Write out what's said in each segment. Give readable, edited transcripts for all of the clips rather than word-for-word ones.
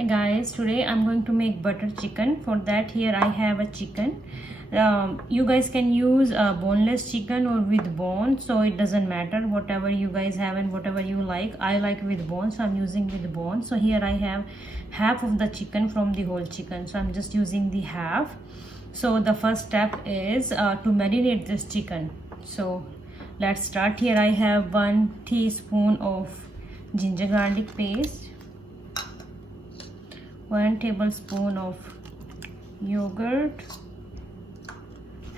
Hi guys, today I'm going to make butter chicken. For that, here I have a chicken. You guys can use boneless chicken or with bone, so it doesn't matter whatever you guys have and whatever you like. I like with bone, so I'm using with bone. So here I have half of the chicken from the whole chicken, so I'm just using the half. So the first step is to marinate this chicken. So let's start. Here I have 1 teaspoon of ginger garlic paste, 1 tablespoon of yogurt,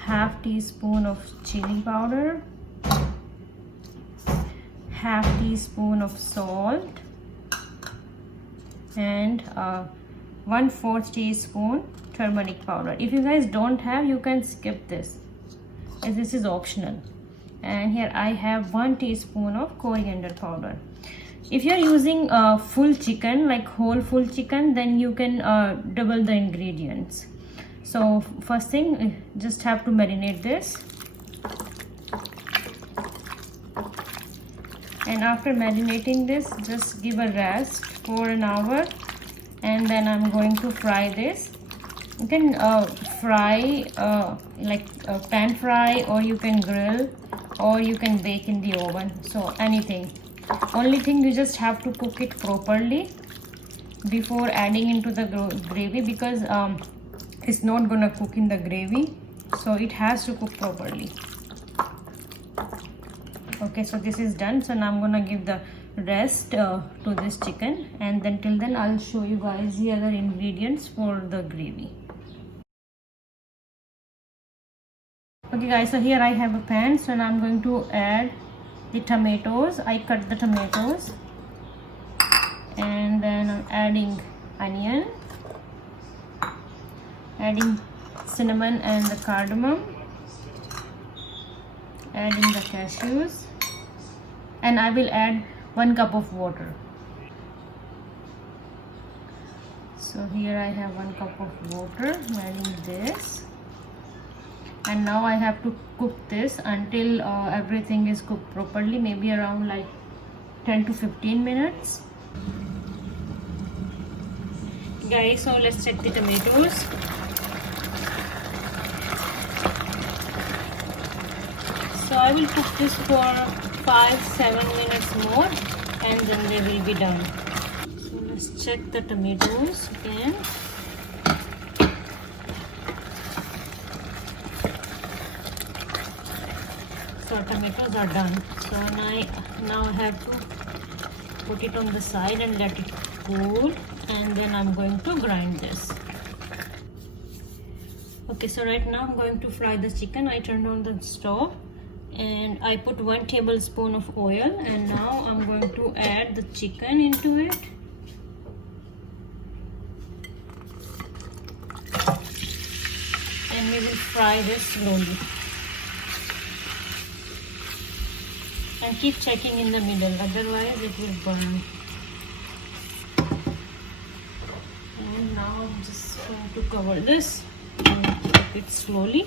half teaspoon of chili powder, half teaspoon of salt, and 1/4 teaspoon turmeric powder. If you guys don't have, you can skip this, as this is optional. And here I have 1 teaspoon of coriander powder. If you're using full chicken, like whole full chicken, then you can double the ingredients. So first thing, just have to marinate this, and after marinating this, just give a rest for an hour, and then I'm going to fry this. You can fry like pan fry, or you can grill, or you can bake in the oven, so anything. Only thing, you just have to cook it properly before adding into the gravy, because it's not gonna cook in the gravy, so it has to cook properly. Okay, so this is done. So now I'm gonna give the rest to this chicken, and then till then I'll show you guys the other ingredients for the gravy. Okay guys, so here I have a pan. So now I'm going to add the tomatoes. I cut the tomatoes, and then I'm adding onion, adding cinnamon and the cardamom, adding the cashews, and I will add 1 cup of water. So here I have 1 cup of water. I'm adding this, and now I have to cook this until everything is cooked properly, maybe around like 10 to 15 minutes. Guys, so let's check the tomatoes. So I will cook this for 5-7 minutes more, and then they will be done. So let's check the tomatoes again. So tomatoes are done. So now I have to put it on the side and let it cool, and then I'm going to grind this. Okay, so right now I'm going to fry the chicken. I turned on the stove, and I put 1 tablespoon of oil, and now I'm going to add the chicken into it. And we will fry this slowly. And keep checking in the middle, otherwise it will burn. And now I'm just going to cover this and cook it slowly.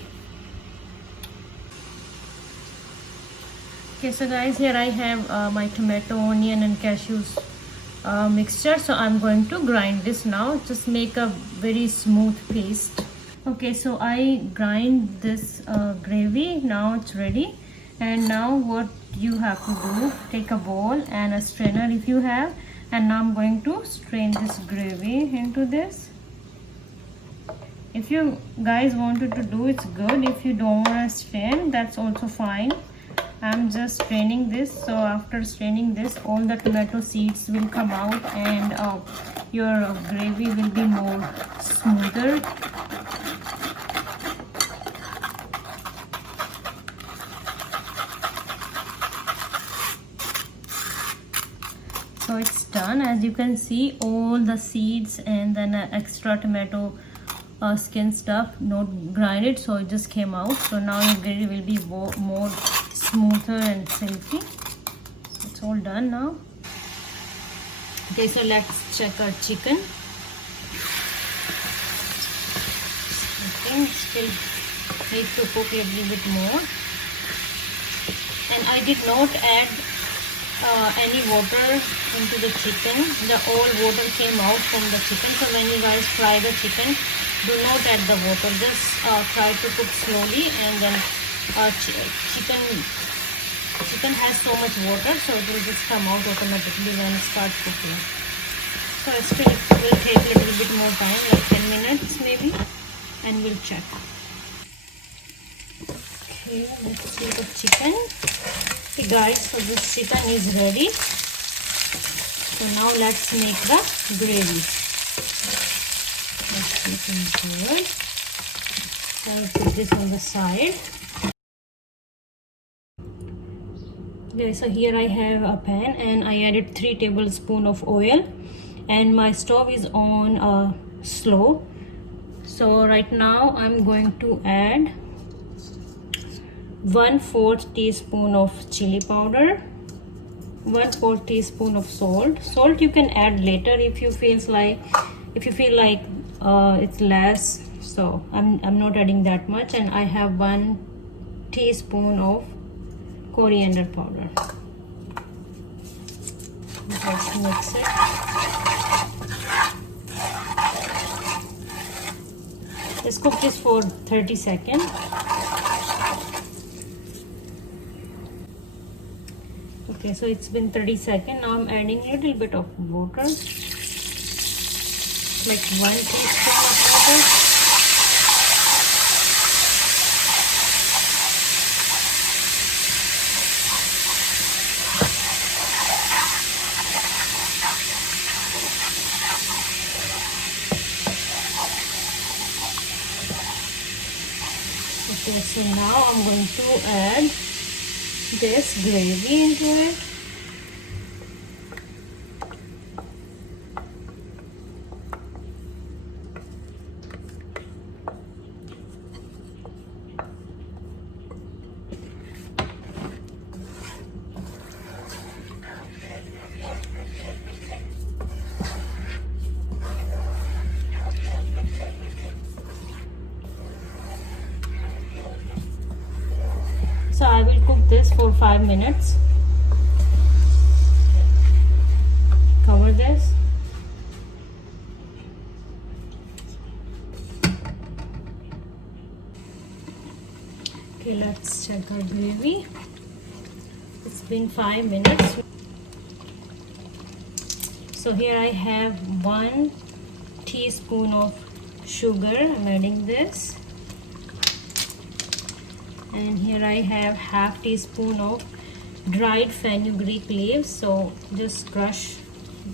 Okay, so guys, here I have my tomato, onion and cashews mixture. So I'm going to grind this now, just make a very smooth paste. Okay, so I grind this gravy. Now it's ready. And now what you have to do, take a bowl and a strainer if you have, and now I'm going to strain this gravy into this. If you guys wanted to do, it's good. If you don't want to strain, that's also fine. I'm just straining this. So after straining this, all the tomato seeds will come out, and your gravy will be more smoother. So it's done. As you can see, all the seeds and then extra tomato skin stuff not grinded, so it just came out. So now your gravy will be more smoother and silky. So it's all done now. Okay, so let's check our chicken. I think still need to cook a little bit more. And I did not add any water into the chicken. The all water came out from the chicken. So when you guys fry the chicken, do not add the water. Just try to cook slowly, and then chicken has so much water, so it will just come out automatically when it starts cooking. So still it will take a little bit more time, like 10 minutes maybe, and we'll check. Okay, let's see the chicken. Okay guys, so this chicken is ready. So now let's make the gravy. Let's keep it forward. I will put this on the side. Okay, so here I have a pan and I added 3 tablespoons of oil, and my stove is on slow. So right now I'm going to add 1/4 teaspoon of chili powder, 1/4 teaspoon of salt. Salt you can add later if you feel like it's less. So I'm not adding that much, and I have 1 teaspoon of coriander powder. Let's mix it. Let's cook this for 30 seconds. Okay, so it's been 30 seconds. Now I'm adding a little bit of water, like 1 teaspoon of water. Okay, so now I'm going to add this gravy into it. So I will cook this for 5 minutes. Cover this. Okay, let's check our gravy. It's been 5 minutes. So here I have 1 teaspoon of sugar. I'm adding this. And here I have 1/2 teaspoon of dried fenugreek leaves. So just crush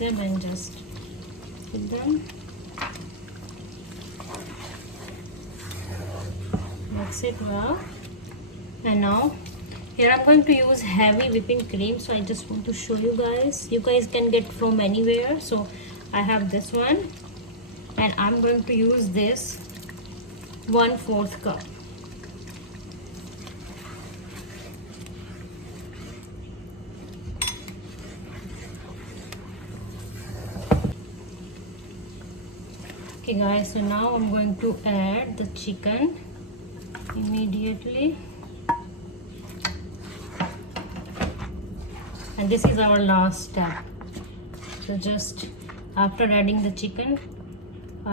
them and just put them. That's it. Wow. And now here I'm going to use heavy whipping cream. So I just want to show you guys. You guys can get from anywhere. So I have this one, and I'm going to use this 1/4 cup. Okay guys, so now I'm going to add the chicken immediately, and this is our last step. So just after adding the chicken,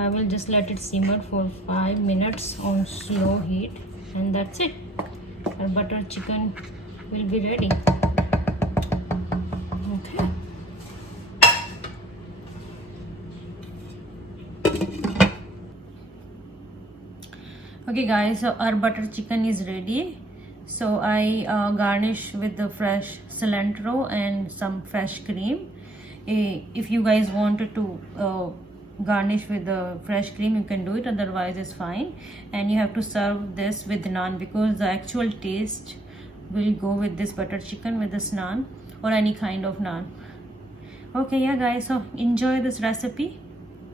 I will just let it simmer for 5 minutes on slow heat, and that's it. Our butter chicken will be ready. Okay. Okay guys, so our butter chicken is ready. So I garnish with the fresh cilantro and some fresh cream. If you guys wanted to garnish with the fresh cream, you can do it, otherwise it's fine. And you have to serve this with naan, because the actual taste will go with this butter chicken with this naan or any kind of naan. Okay, yeah guys, so enjoy this recipe.